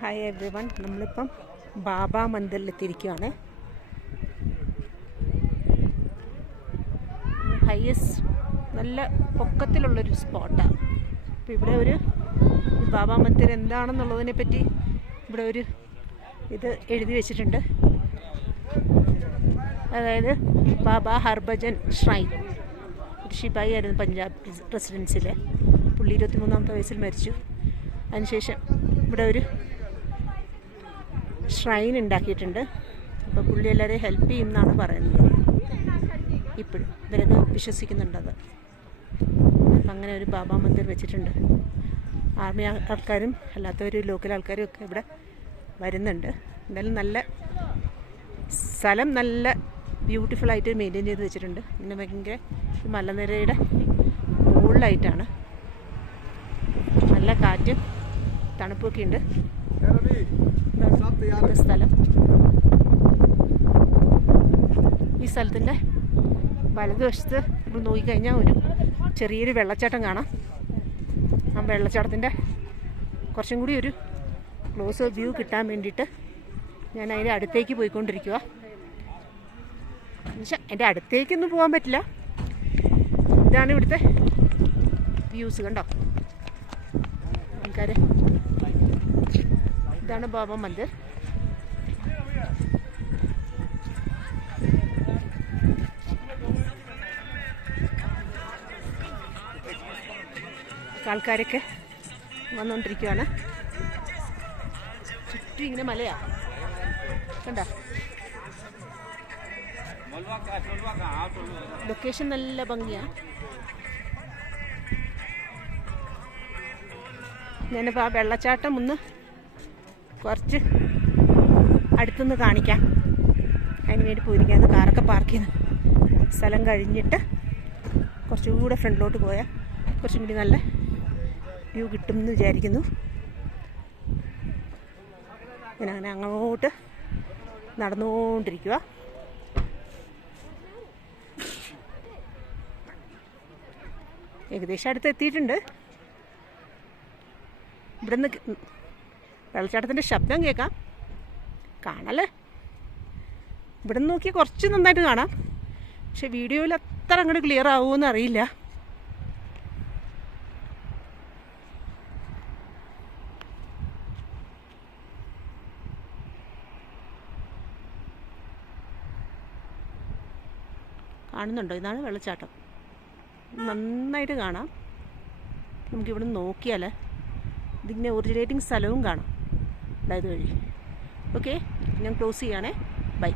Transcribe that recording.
Hi every one. നമ്മളിപ്പം ബാബ മന്ദിറിലെത്തിയിരിക്കുകയാണ്. Highest നല്ല പൊക്കത്തിലുള്ളൊരു സ്പോട്ടാണ്. അപ്പോൾ ഇവിടെ ഒരു ബാബ മന്ദിർ എന്താണെന്നുള്ളതിനെ പറ്റി ഇവിടെ ഒരു ഇത് എഴുതി വെച്ചിട്ടുണ്ട്. അതായത് ബാബ ഹർഭജൻ ഷ്രൈൻ, ഒരു ശിപായി ആയിരുന്നു പഞ്ചാബ് റെസിഡൻസിലെ. പുള്ളി 23-ാമത്തെ വയസ്സിൽ മരിച്ചു. അതിനുശേഷം ഇവിടെ ഒരു ഷ്രൈൻ ഉണ്ടാക്കിയിട്ടുണ്ട്. അപ്പോൾ പുള്ളി എല്ലാവരെയും ഹെൽപ്പ് ചെയ്യുമെന്നാണ് പറയുന്നത്. ഇപ്പോഴും ഇവരൊക്കെ വിശ്വസിക്കുന്നുണ്ടത്. അപ്പം അങ്ങനെ ഒരു ബാബ മന്ദിർ വെച്ചിട്ടുണ്ട്. ആർമി ആൾക്കാരും അല്ലാത്തവരും ലോക്കൽ ആൾക്കാരും ഒക്കെ ഇവിടെ വരുന്നുണ്ട്. എന്തായാലും നല്ല സ്ഥലം നല്ല ബ്യൂട്ടിഫുള്ളായിട്ട് മെയിൻറ്റെയിൻ ചെയ്ത് വെച്ചിട്ടുണ്ട്. പിന്നെ ഭയങ്കര മലനിരയുടെ മുകളിലായിട്ടാണ്. നല്ല കാറ്റും തണുപ്പൊക്കെ ഉണ്ട്. സ്ഥലം ഈ സ്ഥലത്തിൻ്റെ വലതുവശത്ത് നമ്മൾ നോക്കിക്കഴിഞ്ഞാൽ ഒരു ചെറിയൊരു വെള്ളച്ചാട്ടം കാണാം. ആ വെള്ളച്ചാട്ടത്തിൻ്റെ കുറച്ചും കൂടി ഒരു ക്ലോസ് വ്യൂ കിട്ടാൻ വേണ്ടിയിട്ട് ഞാൻ അതിൻ്റെ അടുത്തേക്ക് പോയിക്കൊണ്ടിരിക്കുക. എന്നുവെച്ചാൽ എൻ്റെ അടുത്തേക്കൊന്നും പോകാൻ പറ്റില്ല. ഇതാണ് ഇവിടുത്തെ വ്യൂസ്. കണ്ടോ ആൾക്കാർ. ഇതാണ് ബാബ മന്ദിർ. ആൾക്കാരൊക്കെ വന്നുകൊണ്ടിരിക്കുകയാണ്. ചുറ്റും ഇങ്ങനെ മലയാണ്. കണ്ടോ ലൊക്കേഷൻ നല്ല ഭംഗിയാണ്. ഞാനിപ്പോൾ ആ വെള്ളച്ചാട്ടം ഒന്ന് കുറച്ച് അടുത്തുനിന്ന് കാണിക്കാം. അതിന് വേണ്ടി പോയിരിക്കുകയാണ്. കാറൊക്കെ പാർക്ക് ചെയ്യുന്ന സ്ഥലം കഴിഞ്ഞിട്ട് കുറച്ചുകൂടെ ഫ്രണ്ടിലോട്ട് പോയാൽ കുറച്ചും കൂടി നല്ല വ്യൂ കിട്ടുമെന്ന് വിചാരിക്കുന്നു. ഞാൻ അങ്ങനെ അങ്ങോട്ട് നടന്നുകൊണ്ടിരിക്കുക. ഏകദേശം അടുത്ത് എത്തിയിട്ടുണ്ട്. ഇവിടുന്ന് വെള്ളച്ചാട്ടത്തിൻ്റെ ശബ്ദം കേൾക്കാം. കാണല്ലേ, ഇവിടെ നിന്ന് നോക്കിയാൽ കുറച്ച് നന്നായിട്ട് കാണാം. പക്ഷെ വീഡിയോയിൽ അത്ര അങ്ങോട്ട് ക്ലിയർ ആവുമെന്ന് അറിയില്ല. കാണുന്നുണ്ടോ? ഇതാണ് വെള്ളച്ചാട്ടം. നന്നായിട്ട് കാണാം. നമുക്കിവിടെ നിന്ന് നോക്കിയാൽ ഇതിങ്ങനെ ഒറിജിനേറ്റിംഗ് സ്ഥലവും കാണാം. അതായത് വഴി. ഓക്കെ, ഞാൻ ക്ലോസ് ചെയ്യുകയാണേ. ബൈ.